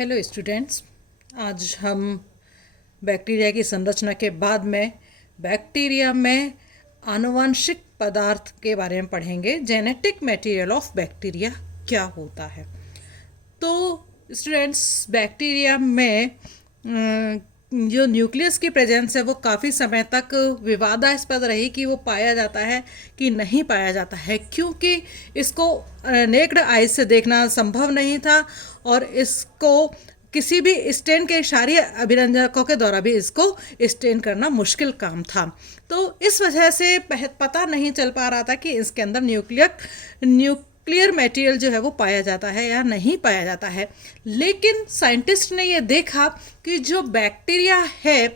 Hello students. आज हम bacteria की संरचना के बाद में बैक्टीरिया में आनुवंशिक पदार्थ के बारे में पढ़ेंगे। जेनेटिक मटेरियल ऑफ बैक्टीरिया क्या होता है। तो स्टूडेंट्स, बैक्टीरिया में जो न्यूक्लियस की प्रेजेंस है वो काफ़ी समय तक विवादास्पद रही कि वो पाया जाता है कि नहीं पाया जाता है, क्योंकि इसको नेक्ड आइज से देखना संभव नहीं था और इसको किसी भी स्टेन के क्षारीय अभिरंजकों के द्वारा भी इसको स्टेन करना मुश्किल काम था। तो इस वजह से पता नहीं चल पा रहा था कि इसके अंदर न्यूक्लियर मटेरियल जो है वो पाया जाता है या नहीं पाया जाता है। लेकिन साइंटिस्ट ने ये देखा कि जो बैक्टीरिया है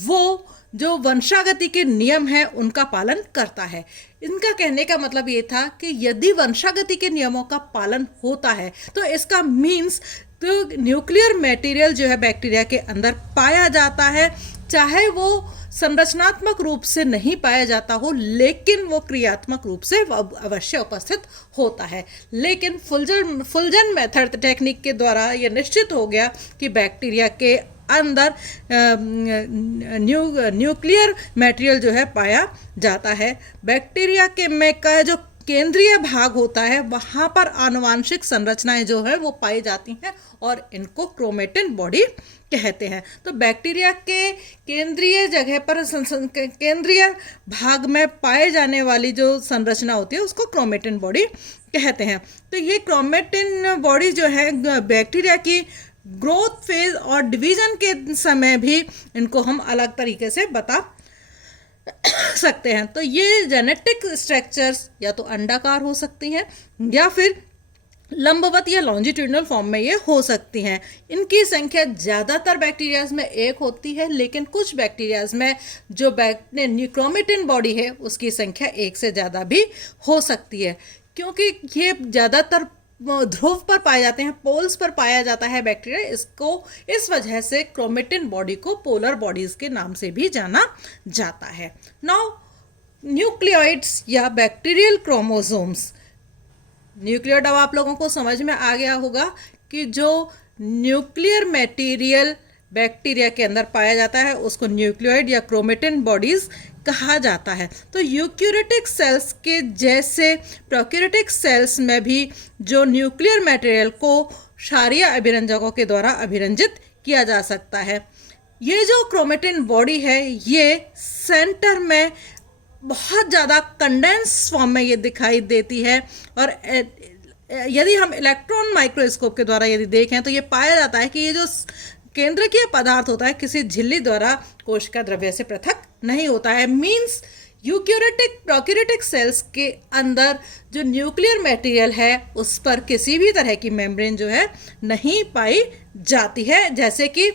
वो जो वंशागति के नियम हैं उनका पालन करता है। इनका कहने का मतलब ये था कि यदि वंशागति के नियमों का पालन होता है तो इसका मीन्स तो न्यूक्लियर मटेरियल जो है बैक्टीरिया के अंदर पाया जाता है, चाहे वो संरचनात्मक रूप से नहीं पाया जाता हो लेकिन वो क्रियात्मक रूप से अवश्य उपस्थित होता है। लेकिन फुल्जन मेथड टेक्निक के द्वारा ये निश्चित हो गया कि बैक्टीरिया के अंदर न्यूक्लियर मटेरियल जो है पाया जाता है। बैक्टीरिया के में का जो केंद्रीय भाग होता है वहाँ पर आनुवांशिक संरचनाएं जो है वो पाई जाती हैं और इनको क्रोमेटिन बॉडी कहते हैं। तो बैक्टीरिया के केंद्रीय जगह पर केंद्रीय भाग में पाए जाने वाली जो संरचना होती है उसको क्रोमेटिन बॉडी कहते हैं। तो ये क्रोमेटिन बॉडी जो है बैक्टीरिया की ग्रोथ फेज और डिवीजन के समय भी इनको हम अलग तरीके से बता सकते हैं। तो ये जेनेटिक स्ट्रक्चर्स या तो अंडाकार हो सकती हैं या फिर लंबवत या लॉन्जिट्यूडनल फॉर्म में ये हो सकती हैं। इनकी संख्या ज़्यादातर बैक्टीरियाज में एक होती है, लेकिन कुछ बैक्टीरियाज में जो क्रोमेटिन बॉडी है उसकी संख्या एक से ज़्यादा भी हो सकती है, क्योंकि ये ज़्यादातर ध्रुव पर पाए जाते हैं, पोल्स पर पाया जाता है बैक्टीरिया। इसको इस वजह से क्रोमेटिन बॉडी को पोलर बॉडीज के नाम से भी जाना जाता है। नाउ न्यूक्लियोइड्स या बैक्टीरियल क्रोमोसोम्स। न्यूक्लियोइड अब आप लोगों को समझ में आ गया होगा कि जो न्यूक्लियर मटेरियल बैक्टीरिया के अंदर पाया जाता है उसको न्यूक्लियोइड या क्रोमेटिन बॉडीज कहा जाता है। तो यूकैरियोटिक सेल्स के जैसे प्रोकैरियोटिक सेल्स में भी जो न्यूक्लियर मटेरियल को क्षारीय अभिरंजकों के द्वारा अभिरंजित किया जा सकता है। ये जो क्रोमेटिन बॉडी है ये सेंटर में बहुत ज़्यादा कंडेंस फॉर्म में ये दिखाई देती है और यदि हम इलेक्ट्रॉन माइक्रोस्कोप के द्वारा यदि देखें तो ये पाया जाता है कि ये जो केंद्रकीय पदार्थ होता है किसी झिल्ली द्वारा कोशिका द्रव्य से पृथक नहीं होता है। मींस यूकैरियोटिक प्रोकैरियोटिक सेल्स के अंदर जो न्यूक्लियर मटेरियल है उस पर किसी भी तरह की मेम्ब्रेन जो है नहीं पाई जाती है, जैसे कि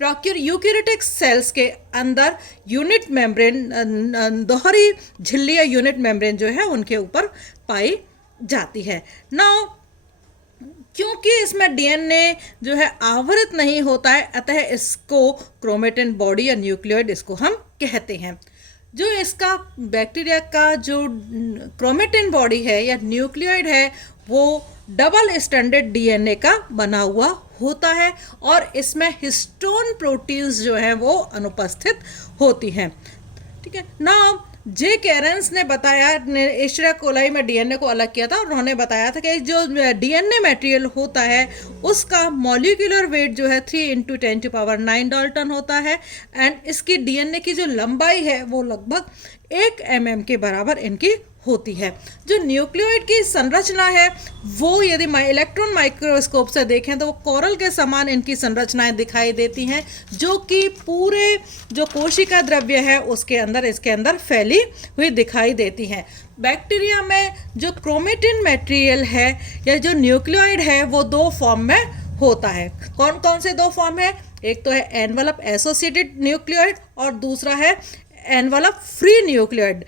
यूकैरियोटिक सेल्स के अंदर यूनिट मेम्ब्रेन दोहरी झिल्ली या यूनिट मेम्ब्रेन जो है उनके ऊपर पाई जाती है। नाउ क्योंकि इसमें डीएनए जो है आवृत नहीं होता है, अतः इसको क्रोमेटिन बॉडी या न्यूक्लियोइड इसको हम कहते हैं। जो इसका बैक्टीरिया का जो क्रोमेटिन बॉडी है या न्यूक्लियोइड है वो डबल स्ट्रैंडेड डीएनए का बना हुआ होता है और इसमें हिस्टोन प्रोटीन्स जो हैं वो अनुपस्थित होती हैं। ठीक है। नाउ जे कैरेंस ने बताया, एश्चरेलिया कोलाई में डीएनए को अलग किया था और उन्होंने बताया था कि जो डीएनए मटेरियल होता है उसका मॉलिक्यूलर वेट जो है 3 × 10⁹ डाल्टन होता है एंड इसकी डीएनए की जो लंबाई है वो लगभग 1 mm के बराबर इनकी होती है। जो न्यूक्लियोइड की संरचना है वो यदि इलेक्ट्रॉन माइक्रोस्कोप से देखें तो वो कोरल के समान इनकी संरचनाएं दिखाई देती हैं, जो कि पूरे जो कोशिका द्रव्य है उसके अंदर इसके अंदर फैली हुई दिखाई देती हैं। बैक्टीरिया में जो क्रोमेटिन मटेरियल है या जो न्यूक्लियोइड है वो 2 फॉर्म में होता है। कौन कौन से 2 फॉर्म है? एक तो है एनवलप एसोसिएटेड न्यूक्लियोइड और दूसरा है एनवलप फ्री न्यूक्लियोइड।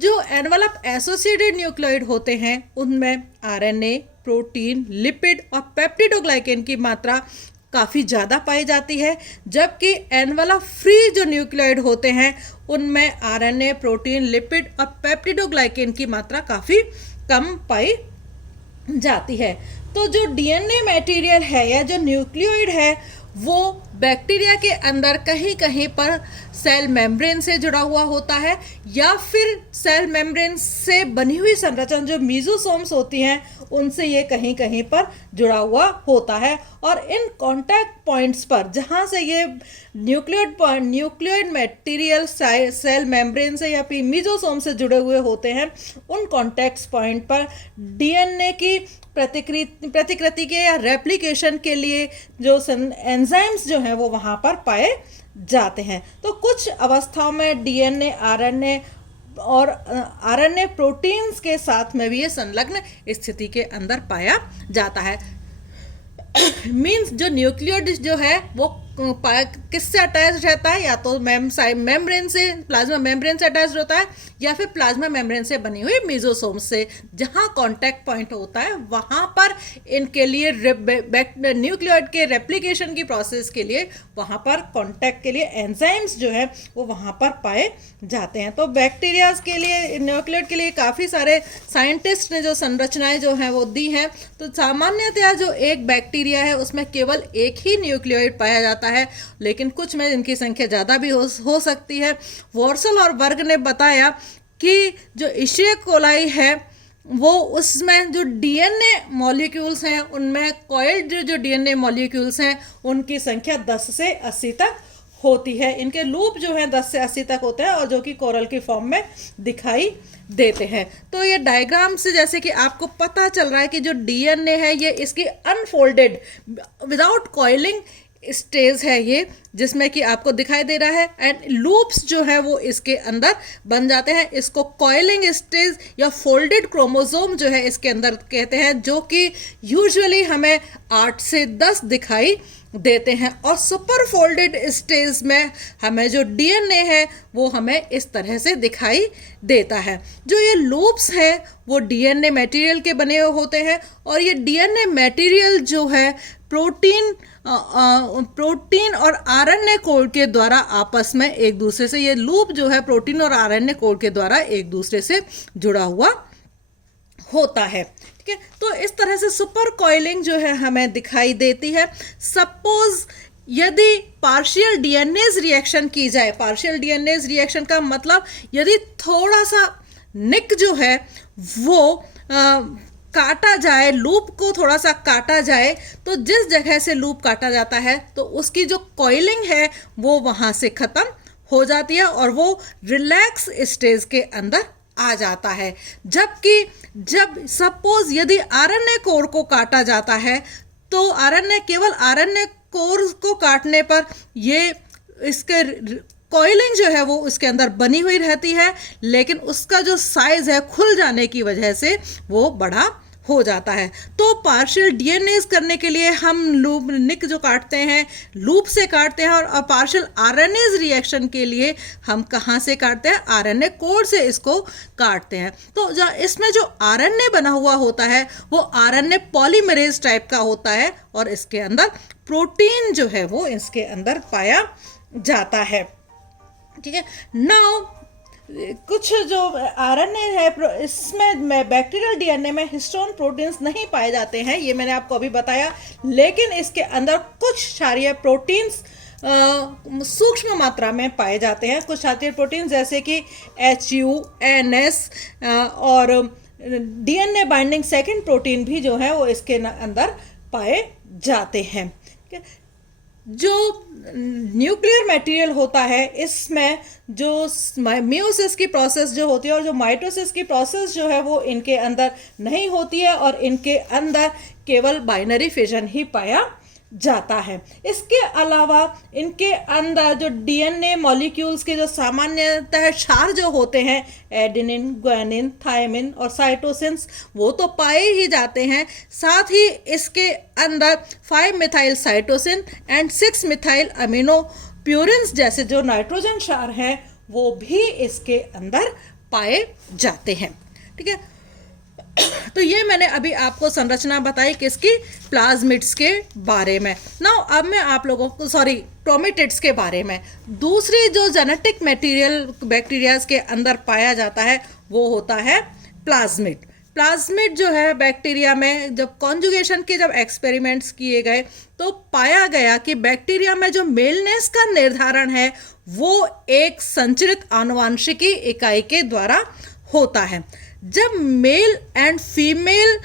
जो एनवलप एसोसिएटेड न्यूक्लियोइड होते हैं उनमें आरएनए, प्रोटीन, लिपिड और पेप्टिडोग्लाइकेन की मात्रा काफ़ी ज़्यादा पाई जाती है, जबकि एनवलप फ्री जो न्यूक्लियोइड होते हैं उनमें आरएनए, प्रोटीन, लिपिड और पेप्टिडोग्लाइकेन की मात्रा काफ़ी कम पाई जाती है। तो जो डीएनए मटेरियल है या जो न्यूक्लियोइड है वो बैक्टीरिया के अंदर कहीं कहीं पर सेल मेम्ब्रेन से जुड़ा हुआ होता है, या फिर सेल मेम्ब्रेन से बनी हुई संरचना जो मीजोसोम्स होती हैं उनसे ये कहीं कहीं पर जुड़ा हुआ होता है। और इन कांटेक्ट पॉइंट्स पर जहाँ से ये न्यूक्लियोइड मटेरियल सेल मेम्ब्रेन से या फिर मीजोसोम से जुड़े हुए होते हैं, उन कॉन्टैक्ट पॉइंट पर डीएनए की प्रतिकृति के या रेप्लिकेशन के लिए जो एंजाइम्स जो हैं वो वहाँ पर पाए जाते हैं। तो कुछ अवस्थाओं में डीएनए आरएनए और आरएनए प्रोटीन्स के साथ में भी ये संलग्न स्थिति के अंदर पाया जाता है। मीन्स जो न्यूक्लियोइड जो है वो किससे अटैच रहता है, या तो मेम्ब्रेन से, प्लाज्मा मेम्ब्रेन से अटैच होता है, या फिर प्लाज्मा मेम्ब्रेन से बनी हुई मीजोसोम से। जहां कांटेक्ट पॉइंट होता है वहां पर इनके लिए न्यूक्लियोइड के रेप्लिकेशन की प्रोसेस के लिए वहां पर कांटेक्ट के लिए एंजाइम्स जो है वो वहां पर पाए जाते हैं। तो बैक्टीरिया के लिए, न्यूक्लियोइड के लिए काफ़ी सारे साइंटिस्ट ने जो संरचनाएं जो हैं वो दी हैं। तो सामान्यतया जो एक बैक्टीरिया है उसमें केवल एक ही न्यूक्लियोइड पाया जाता है, लेकिन कुछ में इनकी संख्या ज़्यादा भी हो सकती है। वॉर्सल और वर्ग ने बताया कि जो इशिया कोलाई है वो उसमें जो डीएनए मॉलिक्यूल्स हैं उनमें कॉइल्ड जो डीएनए मॉलिक्यूल्स हैं उनकी संख्या 10 से 80 तक होती है। इनके लूप जो हैं 10 से 80 तक होते हैं और जो कि कोरल की फॉर्म में दिखाई देते हैं। तो ये डायग्राम से जैसे कि आपको पता चल रहा है कि जो डीएनए है ये इसकी अनफोल्डेड विदाउट कॉइलिंग स्टेज है ये, जिसमें कि आपको दिखाई दे रहा है, एंड लूप्स जो है वो इसके अंदर बन जाते हैं। इसको कॉइलिंग स्टेज या फोल्डेड क्रोमोसोम जो है इसके अंदर कहते हैं, जो कि यूजुअली हमें 8 से 10 दिखाई देते हैं। और सुपर फोल्डेड स्टेज में हमें जो डीएनए है वो हमें इस तरह से दिखाई देता है। जो ये लूप्स हैं वो डीएनए मटेरियल के बने हुए होते हैं, और ये डीएनए मटेरियल जो है प्रोटीन और आरएनए कोड के द्वारा आपस में एक दूसरे से, ये लूप जो है प्रोटीन और आरएनए कोड के द्वारा एक दूसरे से जुड़ा हुआ होता है। ठीक है, तो इस तरह से सुपर कॉइलिंग जो है हमें दिखाई देती है। सपोज यदि पार्शियल डीएनएज रिएक्शन की जाए, पार्शियल डीएनएज रिएक्शन का मतलब यदि थोड़ा सा निक जो है वो काटा जाए, लूप को थोड़ा सा काटा जाए, तो जिस जगह से लूप काटा जाता है तो उसकी जो कॉइलिंग है वो वहाँ से ख़त्म हो जाती है और वो रिलैक्स स्टेज के अंदर आ जाता है। जबकि जब सपोज यदि आरएनए कोर को काटा जाता है तो केवल आरएनए कोर को काटने पर ये इसके कॉइलिंग जो है वो उसके अंदर बनी हुई रहती है, लेकिन उसका जो साइज है खुल जाने की वजह से वो बड़ा हो जाता है। तो पार्शियल डीएनएज करने के लिए हम निक जो काटते हैं लूप से काटते हैं, और पार्शियल आरएनएज रिएक्शन के लिए हम कहाँ से काटते हैं, आरएनए कोड से इसको काटते हैं। तो इसमें जो आरएनए बना हुआ होता है वो आरएनए पॉलीमरेज टाइप का होता है, और इसके अंदर प्रोटीन जो है वो इसके अंदर पाया जाता है। ठीक है, नाउ कुछ जो आरएनए है इसमें बैक्टीरियल डीएनए में हिस्टोन प्रोटीन्स नहीं पाए जाते हैं, ये मैंने आपको अभी बताया, लेकिन इसके अंदर कुछ क्षारीय प्रोटीन्स सूक्ष्म मात्रा में पाए जाते हैं। कुछ क्षारीय प्रोटीन जैसे कि HUNS और डीएनए बाइंडिंग सेकेंड प्रोटीन भी जो है वो इसके अंदर पाए जाते हैं। जो न्यूक्लियर मटेरियल होता है इसमें जो मियोसिस की प्रोसेस जो होती है और जो माइटोसिस की प्रोसेस जो है वो इनके अंदर नहीं होती है, और इनके अंदर केवल बाइनरी फिजन ही पाया जाता है। इसके अलावा इनके अंदर जो डीएनए मॉलिक्यूल्स के जो सामान्यतः क्षार जो होते हैं एडेनिन, ग्वानिन, थायमिन और साइटोसिन्स वो तो पाए ही जाते हैं, साथ ही इसके अंदर 5 methyl cytosine and 6 methyl amino purines जैसे जो नाइट्रोजन क्षार हैं वो भी इसके अंदर पाए जाते हैं। ठीक है, तो ये मैंने अभी आपको संरचना बताई किसकी, प्लाज्मिड्स के बारे में। नाउ अब मैं आप लोगों को क्रोमेटिड्स के बारे में, दूसरी जो जेनेटिक मटेरियल बैक्टीरियाज के अंदर पाया जाता है वो होता है प्लाज्मिड। प्लाज्मिड जो है बैक्टीरिया में जब कॉन्जुगेशन के जब एक्सपेरिमेंट्स किए गए तो पाया गया कि बैक्टीरिया में जो मेलनेस का निर्धारण है वो एक संचरित आनुवांशिकी इकाई के द्वारा होता है। जब मेल एंड फीमेल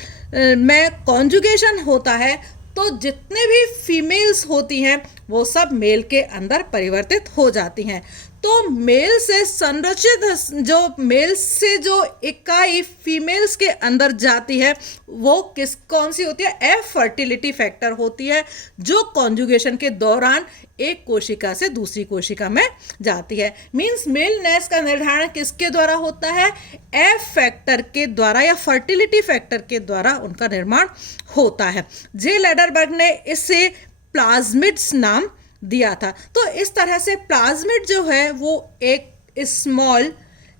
में कॉन्जुगेशन होता है तो जितने भी फीमेल्स होती हैं वो सब मेल के अंदर परिवर्तित हो जाती हैं। तो मेल से संरचित मेल से जो इकाई फीमेल्स के अंदर जाती है वो कौन सी होती है? एफ फर्टिलिटी फैक्टर होती है, जो कॉन्जुगेशन के दौरान एक कोशिका से दूसरी कोशिका में जाती है। मींस मेल नेस का निर्धारण किसके द्वारा होता है? एफ फैक्टर के द्वारा या फर्टिलिटी फैक्टर के द्वारा उनका निर्माण होता है। जे लेडरबर्ग ने इसे प्लाज्मिड्स नाम दिया था। तो इस तरह से प्लाज्मिड जो है वो एक small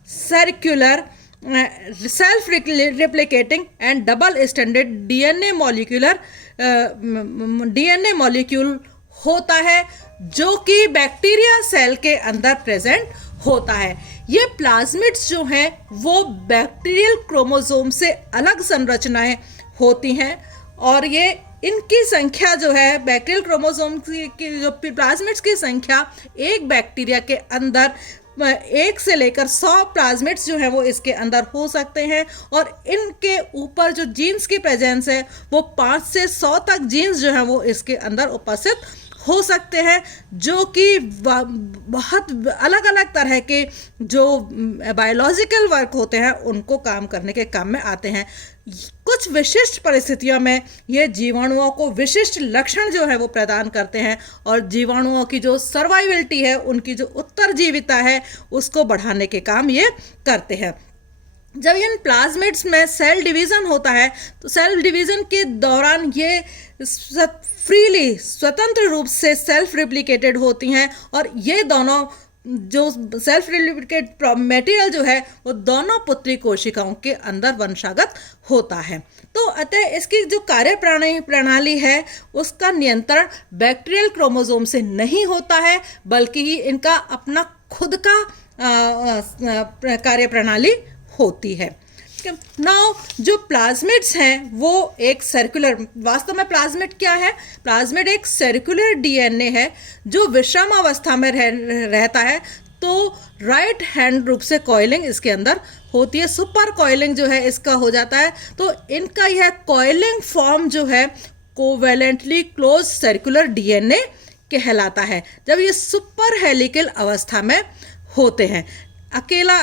circular self replicating and double standard DNA molecule होता है जो कि बैक्टीरिया सेल के अंदर प्रेजेंट होता है। ये प्लाज्मिड्स जो हैं वो बैक्टीरियल क्रोमोसोम से अलग संरचनाएं होती हैं और ये इनकी संख्या जो है बैक्टीरियल क्रोमोसोम की जो प्लाज्मिड्स की संख्या एक बैक्टीरिया के अंदर 1 से लेकर 100 प्लाज्मिड्स जो है वो इसके अंदर हो सकते हैं और इनके ऊपर जो जीन्स की प्रेजेंस है वो 5 से 100 तक जीन्स जो है वो इसके अंदर उपस्थित हो सकते हैं, जो कि बहुत अलग अलग तरह के जो बायोलॉजिकल वर्क होते हैं उनको काम करने के काम में आते हैं। कुछ विशिष्ट परिस्थितियों में ये जीवाणुओं को विशिष्ट लक्षण जो है वो प्रदान करते हैं और जीवाणुओं की जो सर्वाइवलिटी है, उनकी जो उत्तरजीविता है, उसको बढ़ाने के काम ये करते हैं। जब इन प्लाज्मिड्स में सेल डिवीज़न होता है तो सेल डिवीज़न के दौरान ये फ्रीली स्वतंत्र रूप से सेल्फ रिप्लिकेटेड होती हैं और ये दोनों जो सेल्फ रिप्लिकेट मटेरियल जो है वो दोनों पुत्री कोशिकाओं के अंदर वंशागत होता है। तो अतः इसकी जो कार्य प्रणाली है उसका नियंत्रण बैक्टीरियल क्रोमोसोम से नहीं होता है, बल्कि ही इनका अपना खुद का कार्य प्रणाली होती है। नाउ जो प्लाज्मिड्स हैं वो एक सर्कुलर, वास्तव में प्लाज्मिड क्या है? प्लाज्मिड एक सर्कुलर डीएनए है जो विषम अवस्था में रहता है। तो राइट हैंड रूप से कॉइलिंग इसके अंदर होती है, सुपर कॉइलिंग जो है इसका हो जाता है। तो इनका यह कॉइलिंग फॉर्म जो है कोवेलेंटली क्लोज सर्कुलर डीएनए कहलाता है जब ये सुपर हेलिकल अवस्था में होते हैं। अकेला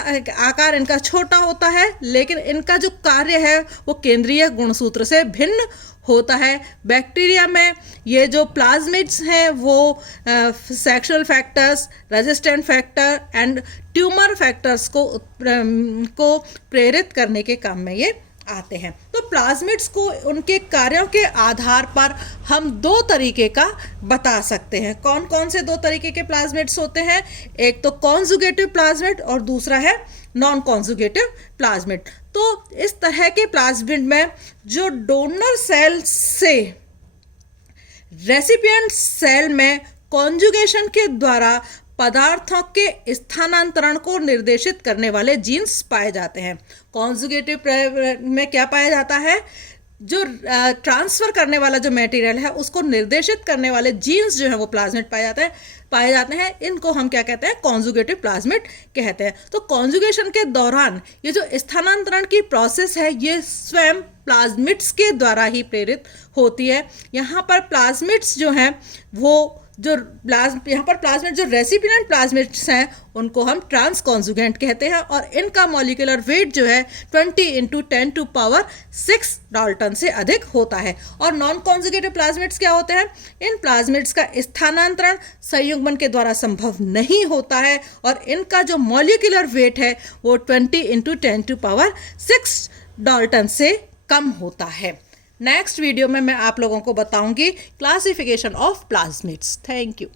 आकार इनका छोटा होता है, लेकिन इनका जो कार्य है वो केंद्रीय गुणसूत्र से भिन्न होता है। बैक्टीरिया में ये जो प्लाज्मिड्स हैं वो sexual factors, resistant factor and tumour factors को प्रेरित करने के काम में ये आते हैं। तो प्लाज्मिड्स को उनके कार्यों के आधार पर हम 2 तरीके का बता सकते हैं। कौन कौन से 2 तरीके के प्लाज्मिड्स होते हैं? एक तो कॉन्जुगेटिव प्लाज्मिड और दूसरा है नॉन कॉन्जुगेटिव प्लाज्मिड। तो इस तरह के प्लाज्मिड में जो डोनर सेल से रेसिपिएंट सेल में कॉन्जुगेशन के द्वारा पदार्थों के स्थानांतरण को निर्देशित करने वाले जीन्स पाए जाते हैं। कॉन्जुगेटिव में क्या पाया जाता है? जो ट्रांसफर करने वाला जो मटेरियल है उसको निर्देशित करने वाले जीन्स जो है वो प्लाज्मिड पाए जाते हैं। इनको हम क्या कहते हैं? कॉन्जुगेटिव प्लाज्मिड कहते हैं। तो कॉन्जुगेशन के दौरान ये जो स्थानांतरण की प्रोसेस है ये स्वयं प्लाज्मिड्स के द्वारा ही प्रेरित होती है। यहाँ पर प्लाज्मिड्स जो हैं वो यहाँ पर प्लाज्मिड जो रेसिपिएंट प्लाज्मिड्स हैं उनको हम ट्रांस कॉन्जुगेंट कहते हैं और इनका मॉलिक्यूलर वेट जो है 20 × 10⁶ डाल्टन से अधिक होता है। और नॉन कॉन्जुगेटिव प्लाज्मिड्स क्या होते हैं? इन प्लाज्मिड्स का स्थानांतरण संयुग्मन के द्वारा संभव नहीं होता है और इनका जो मॉलिक्यूलर वेट है वो 20 × 10⁶ डाल्टन से कम होता है। नेक्स्ट वीडियो में मैं आप लोगों को बताऊंगी classification of plasmids. Thank you.